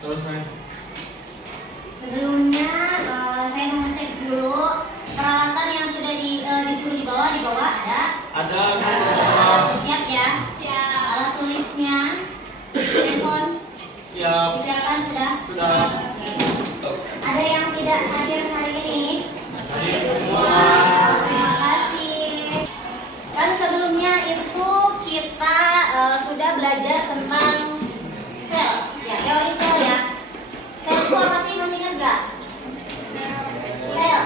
Terus Nay. Sebelumnya saya mengecek dulu peralatan yang sudah disuruh dibawa ada. Ada. Siap ya. Siap. Alat tulisnya, handphone. Siap. Disiapkan sudah. Sudah. Ada yang tidak hadir hari ini? Hadir semua. Terima kasih. Kan sebelumnya itu kita sudah belajar tentang sel, ya teori sel ya. Sel itu apa sih, masih ingat nggak? Sel.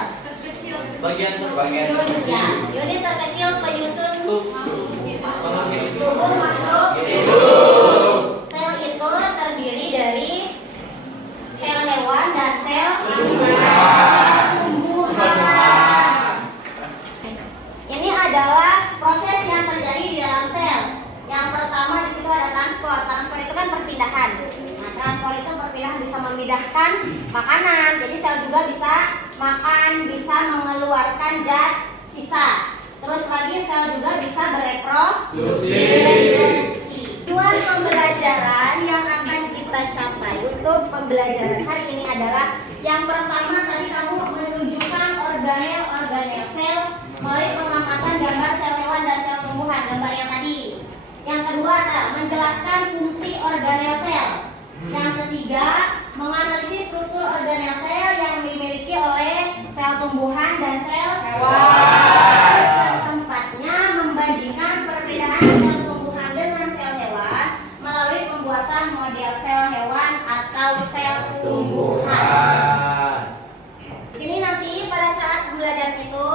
Bagian terbagian. Ya, unit terkecil penyusun tubuh Tubuh. makhluk hidup. Sel itu terdiri dari sel hewan dan sel tumbuhan. Ini adalah proses yang terjadi di dalam sel. Yang pertama di situ ada transport. Transport itu kan perpindahan. Nah, transport itu perpindahan bisa memindahkan makanan. Jadi sel juga bisa makan, bisa mengeluarkan zat sisa. Terus lagi sel juga bisa bereproduksi. Tujuan pembelajaran yang akan kita capai untuk pembelajaran hari ini adalah yang pertama tadi kamu menunjukkan organel sel melalui pengamatan gambar sel hewan dan sel tumbuhan, gambar yang tadi. Yang kedua adalah menjelaskan fungsi organel sel. Yang ketiga, menganalisis struktur organel sel yang dimiliki oleh sel tumbuhan dan sel hewan. Yang keempatnya, membandingkan perbedaan sel tumbuhan dengan sel hewan melalui pembuatan model sel hewan atau sel tumbuhan. Di sini nanti pada saat pembelajaran itu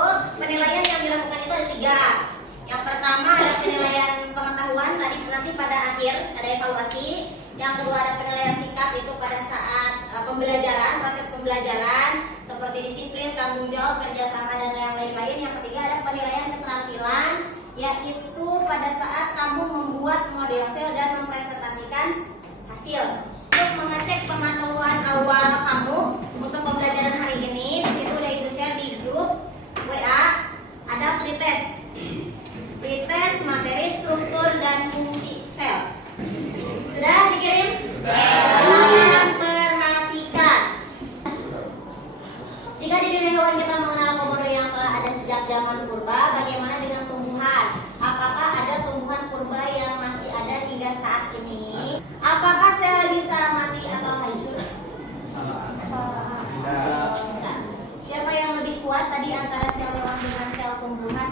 penilaian yang dilakukan itu ada 3. Yang pertama ada penilaian pengetahuan, tadi nanti pada akhir ada evaluasi. Yang kedua ada penilaian sikap, itu pada saat pembelajaran, proses pembelajaran seperti disiplin, tanggung jawab, kerjasama dan yang lain-lain. Yang ketiga ada penilaian keterampilan, yaitu pada saat kamu membuat model sel dan mempresentasikan hasil. Untuk mengecek pengetahuan awal kamu untuk pembelajaran hari ini, di situ udah Ibu share di grup WA, ada pretest. Pretest materi, struktur dan fungsi sel. Sudah dikirim? Silakan perhatikan. Jika di dunia hewan kita mengenal komodo yang telah ada sejak zaman purba, bagaimana dengan tumbuhan? Apakah ada tumbuhan purba yang masih ada hingga saat ini? Apakah sel bisa mati atau hancur? Bisa. Siapa yang lebih kuat tadi antara sel hewan dengan sel tumbuhan?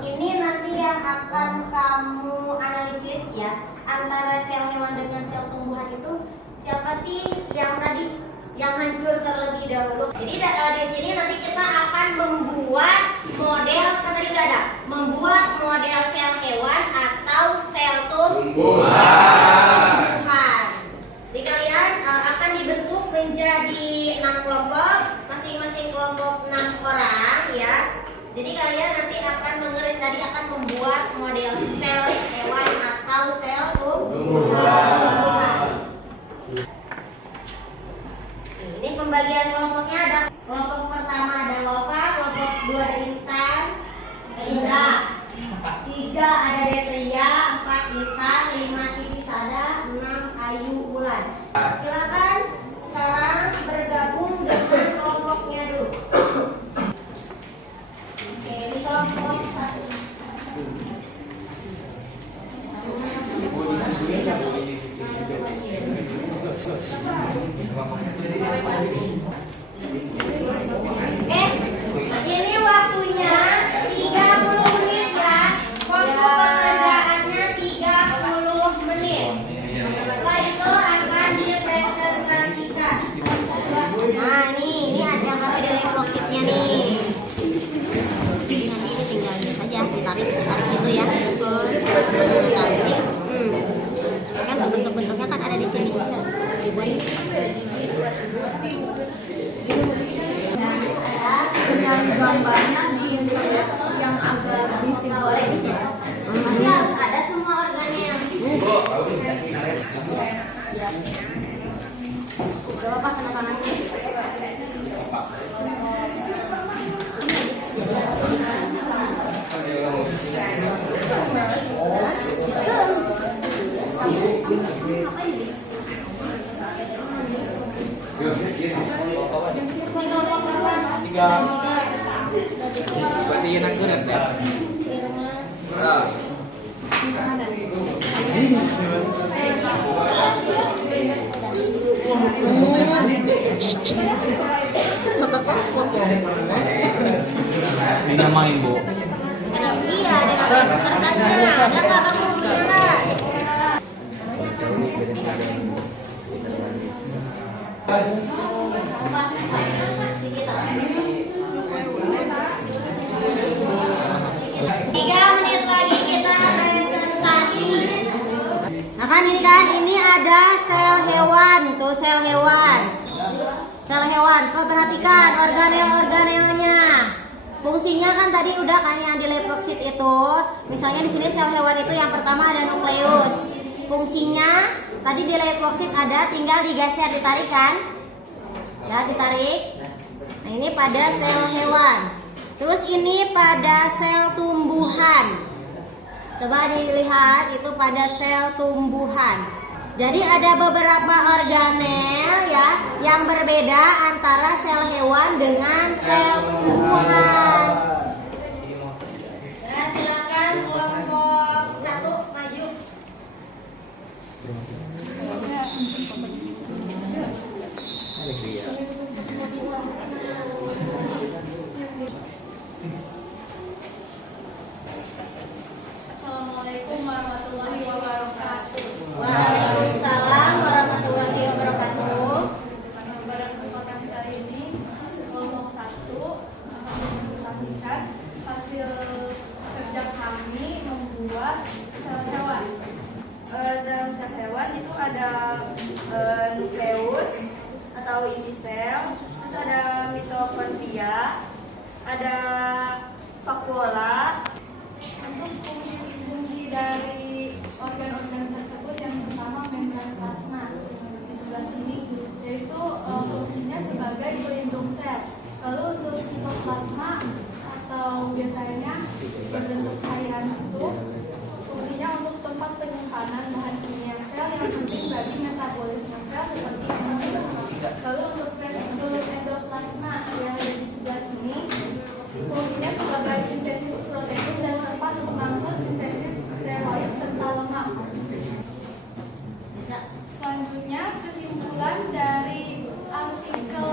Ini nanti yang akan kamu analisis ya, antara sel hewan dengan sel tumbuhan itu siapa sih yang tadi yang hancur terlebih dahulu. Jadi di sini nanti kita akan membuat model, kan tadi udah ada, membuat model sel hewan atau sel tumbuhan. Jadi kalian akan dibentuk menjadi 6 kelompok, masing-masing kelompok 6 orang ya. Jadi kalian nanti akan membuat model sel hewan atau sel tumbuhan. Ini pembagian kelompoknya ada kelompok pertama ada Lofa, kelompok 2 ada Intan, Indra, 3 ada Detria, 4 Intan, 5 Siti Sada, 6 Ayu Wulan. Silakan sekarang bergabung dengan kelompoknya dulu. Oke, ini kelompok 1. Ini waktunya 30 menit ya. Waktu pekerjaannya 30 menit. Setelah itu akan dipresentasikan. Nah, ini ada yang kami dari worksheetnya nih. Nanti tinggal ini saja ditarik gitu ya. Ditarik. Kan bentuk-bentuknya kan ada di sini, bisa dibuat. Dengan gambarnya di yang agak simbolik ya. Nanti harus ada semua organnya. Coba pas tanda tangan ini. Ini kelompok berapa? 3. Berarti yang akurat ya? Di rumah. Ah. Ini namain, Bu. Kenapa? Iya, ada kertasnya. Ada nggak kamu beneran? Tiga menit lagi kita presentasi. Nah kan ini ada sel hewan, tuh sel hewan. Sel hewan, perhatikan organel-organelnya. Fungsinya kan tadi udah kan yang di leptosit itu. Misalnya di sini sel hewan itu yang pertama ada nukleus. Fungsinya tadi di leptosit ada, tinggal digeser, ditarik kan? Ya, ditarik. Nah, ini pada sel hewan. Terus ini pada sel tumbuhan. Coba dilihat itu pada sel tumbuhan. Jadi ada beberapa organel ya yang berbeda antara sel hewan dengan sel tumbuhan. Nah, silakan kelompok 1 maju. Assalamualaikum warahmatullahi wabarakatuh. Waalaikumsalam warahmatullahi wabarakatuh. Pada kesempatan kali ini kelompok 1 akan mempresentasikan hasil kerja kami membuat sel hewan. Dalam sel hewan itu ada nukleus atau inti sel, terus ada mitokondria, ada vakuola. Untuk fungsi dari organ-organ tersebut yang pertama membran plasma di sebelah sini, yaitu fungsinya sebagai pelindung sel. Lalu untuk sitoplasma atau biasanya berbentuk cairan itu fungsinya untuk tempat penyimpanan bahan kimia sel yang penting bagi metabolisme sel seperti enzim. Lalu untuk retikulum endoplasma yang ada di sebelah sini fungsinya sebagai sintesis protein dan tempat pengangkut sintesis steroid serta lemak. Selanjutnya kesimpulan dari artikel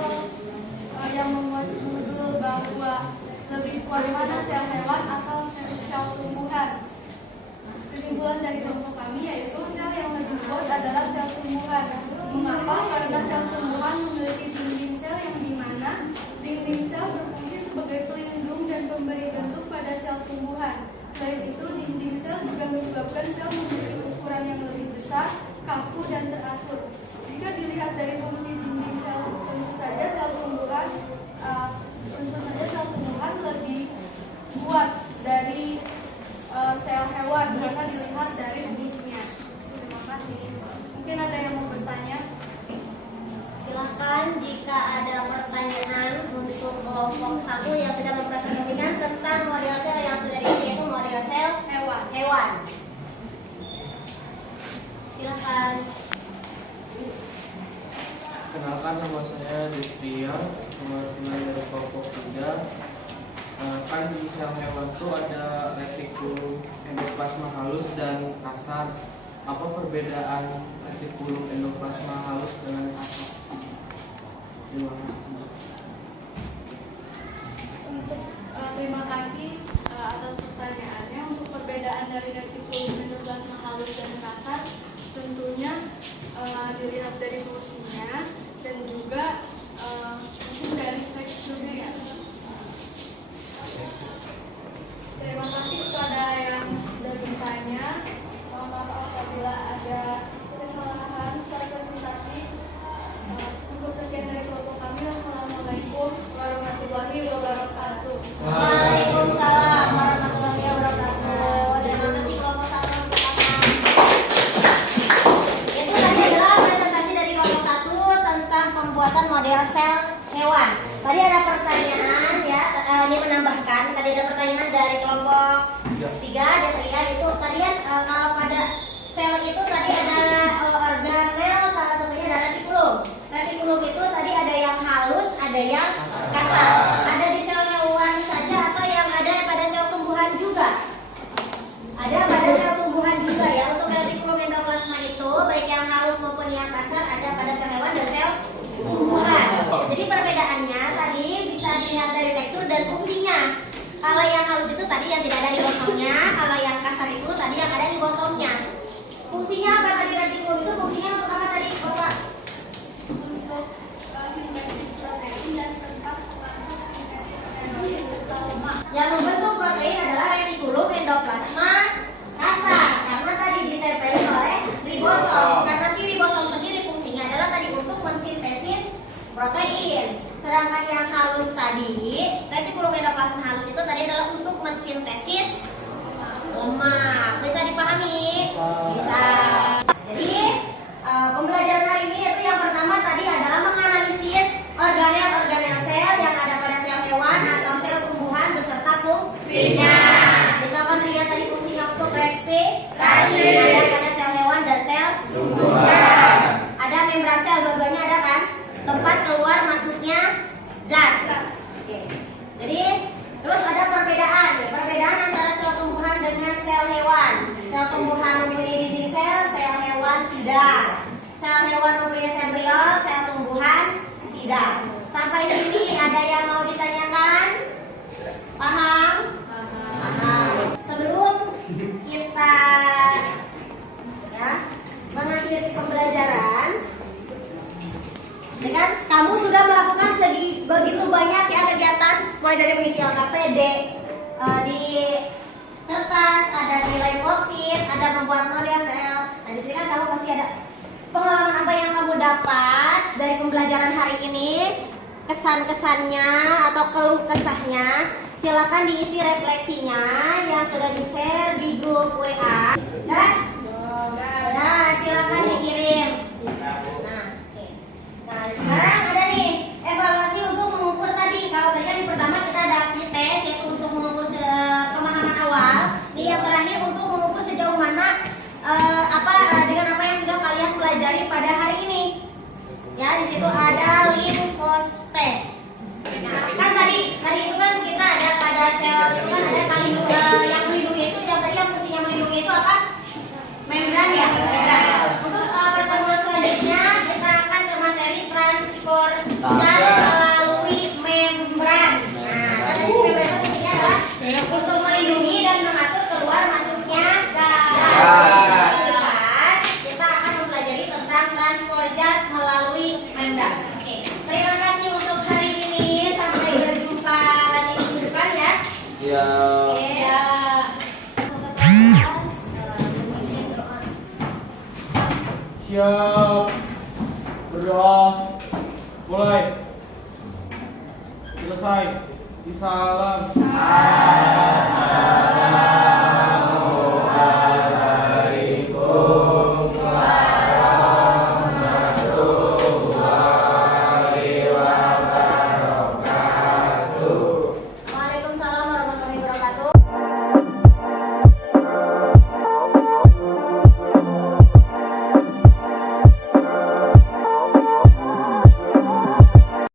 yang memuat judul bahwa lebih kuat mana sel hewan atau sel tumbuhan. Kesimpulan dari kelompok kami yaitu sel yang lebih kuat adalah sel tumbuhan. Mengapa? Karena sel tumbuhan memiliki dinding sel yang dimana dinding sel berfungsi sebagai pelindung dan pemberi bentuk pada sel tumbuhan. Selain itu, dinding sel juga menyebabkan sel memiliki ukuran yang lebih besar, kaku, dan teratur. Jika dilihat dari fungsi dinding sel, tentu saja sel tumbuhan lebih kuat dari sel hewan karena dilihat dari fungsinya. Terima kasih. Mungkin ada yang mau bertanya? Silakan jika ada pertanyaan untuk kelompok 1 yang sudah mempresentasikan tentang model sel yang sudah diberi, yaitu model sel hewan. Silakan. Kenalkan, nama saya Destia, pemain dari kelompok 3. Kan di sel hewan itu ada retikulum endoplasma halus dan kasar. Apa perbedaan retikulum endoplasma halus dengan kasar? Terima kasih. Terima kasih atas pertanyaannya. Untuk perbedaan dari retikulum endoplasma halus dan kasar, tentunya dilihat dari fungsinya dan juga mungkin dari teksturnya. Terima kasih kepada yang sudah bertanya. Mohon maaf apabila ada kesalahan pada presentasi. Cukup sekian dari kelompok kami. Wassalamualaikum warahmatullahi wabarakatuh. Waalaikumsalam warahmatullahi wabarakatuh. Terima kasih kelompok 1 untuk pertanyaan. Itu tadi adalah presentasi dari kelompok 1 tentang pembuatan model sel hewan. Tadi ada pertanyaan ya, ini menambahkan tadi ada pertanyaan dari kelompok 3 ada Tria itu tadi kan kalau pada sel itu tadi ada organel, salah satunya ada retikulum. Retikulum itu tadi ada yang halus, ada yang kasar. Ada di sel hewan saja atau yang ada pada sel tumbuhan juga? Ada pada sel tumbuhan juga ya. Untuk retikulum endoplasma itu baik yang halus maupun yang kasar ada pada sel hewan dan sel tumbuhan. Jadi perbedaannya tadi bisa dilihat dari tekstur dan fungsinya. Kalau yang halus itu tadi yang tidak ada ribosomnya, kalau yang kasar itu tadi yang ada ribosomnya. Fungsinya apa tadi retikulum itu? Fungsinya untuk apa tadi, Bapak? Untuk sintesis protein dan tempat sintesis steroid atau lemak. Yang membentuk protein adalah retikulum endoplasma kasar karena tadi ditempeli oleh ribosom. Karena si ribosom sendiri fungsinya adalah tadi untuk mensintesis protein. Sedangkan yang halus tadi, retikulum endoplasma halus itu tadi adalah untuk mensintesis lemak. Bisa dipahami? Bisa. Jadi pembelajaran hari ini itu yang pertama tadi adalah menganalisis organel-organel sel yang ada pada sel hewan atau sel tumbuhan beserta fungsinya. Kita akan lihat tadi fungsinya untuk respirasi. Ada pada sel hewan dan sel tumbuhan. Ada membran sel, dua-duanya ada kan? Tempat keluar masuknya zat. Oke. Jadi terus ada perbedaan. Perbedaan antara sel tumbuhan dengan sel hewan. Sel tumbuhan mempunyai dinding sel hewan tidak. Sel hewan mempunyai sentriol, sel tumbuhan tidak. Sampai sini ada yang mau ditanyakan? Paham? Paham. Sebelum kita ya mengakhiri pembelajaran, dengan kamu sudah melakukan begitu banyak ya kegiatan, mulai dari mengisi LKPD di kertas, ada nilai boksit, ada membuat model sel. Nah di sini kan kamu pasti ada pengalaman apa yang kamu dapat dari pembelajaran hari ini, kesan-kesannya atau keluh kesahnya. Silakan diisi refleksinya yang sudah di-share di grup WA. Nah, silakan dikirim. Nah, sekarang ada nih evaluasi untuk mengukur tadi. Kalau tadi kan pertama kita ada tes yaitu untuk mengukur pemahaman awal. Ini yang terakhir untuk mengukur sejauh mana dengan apa yang sudah kalian pelajari pada hari ini. Ya, di situ ada limfos test. Nah, kan tadi itu kan kita ada pada sel itu kan ada yang melindungi itu yang fungsinya melindungi itu apa? Membran ya. Untuk pertemuan selanjutnya kita akan ke materi transport zat melalui membran. Nah, karena si membran itu fungsinya adalah untuk melindungi dan mengatur keluar masuknya zat. Kita akan mempelajari tentang transport zat melalui membran. Oke, terima kasih untuk hari ini. Sampai berjumpa di minggu depan ya. Ya. Siap. Berdoa. Mulai. Selesai. Salam.